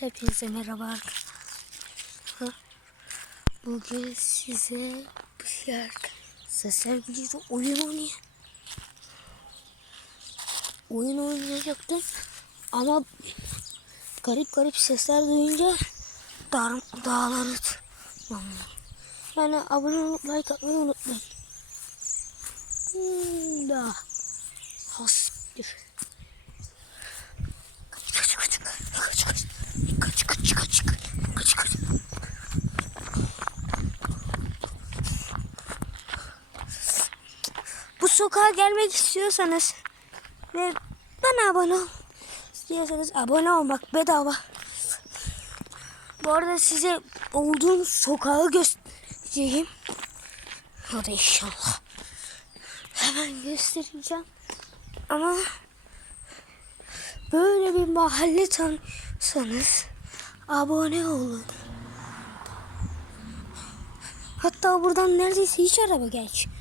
Hepinize merhaba. Bugün size bir yer sesler birlikte oyun oynayın. Oyun oynayacaktım ama garip garip sesler duyunca dağ, dağları. Yani abone olup like atmayı unutmayın. Hmm, da. Hasbir. Sokağa gelmek istiyorsanız ve bana abone ol istiyorsanız abone olmak bedava. Bu arada size olduğum sokağı göstereceğim. Hadi inşallah. Hemen göstereceğim. Ama böyle bir mahalle tanıyorsanız abone olun. Hatta buradan neredeyse hiç araba geçmiyor.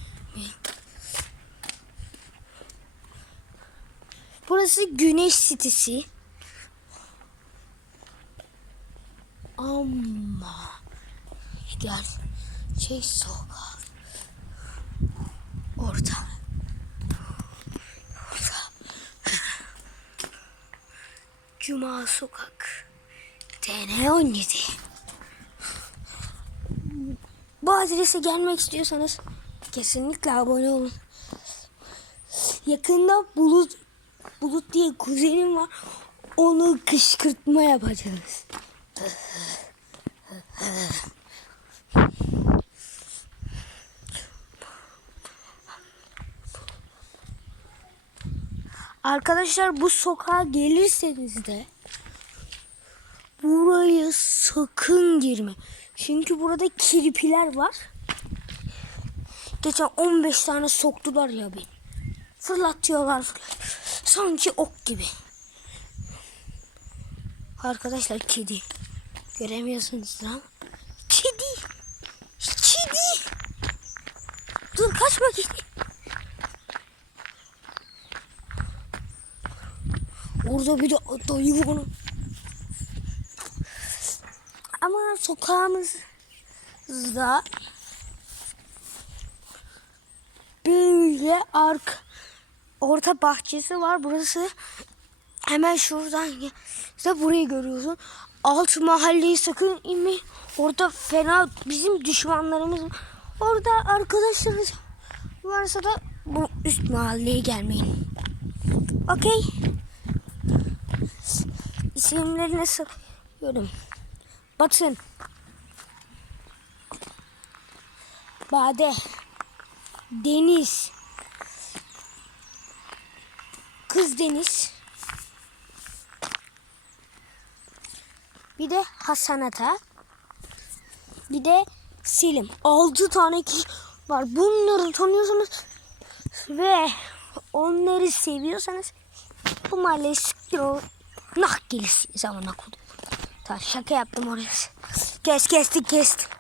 Burası Güneş Sitesi. Ama gel şey sokak. Orada. Orada. Cuma Sokak. TN 17. Bu adrese gelmek istiyorsanız kesinlikle abone olun. Yakında Bulut Bulut diye kuzenim var. Onu kışkırtma yapacağız. Arkadaşlar bu sokağa gelirseniz de buraya sakın girme. Çünkü burada kirpiler var. Geçen 15 tane soktular ya beni. Fırlatıyorlar. Sanki ok gibi. Arkadaşlar kedi. Göremiyorsunuz ama. Kedi. Kedi. Dur kaçma kedi. Orada bir de dayı var. Ama sokağımızda böyle ark orta bahçesi var. Burası hemen şuradan işte burayı görüyorsun. Alt mahalleyi sakın inmeyin. Orada fena bizim düşmanlarımız. Orada arkadaşlarınız varsa da bu üst mahalleye gelmeyin. Okey. İsimlerini sayıyorum. Batın. Bade. Deniz. Kız Deniz. Bir de Hasan Ata. Bir de Selim. Altı tane kişi var. Bunları tanıyorsanız ve onları seviyorsanız bu mahalleyi siktir o nah gelirsin zamana koydum. Tamam şaka yaptım oraya. Kes kestik kestik.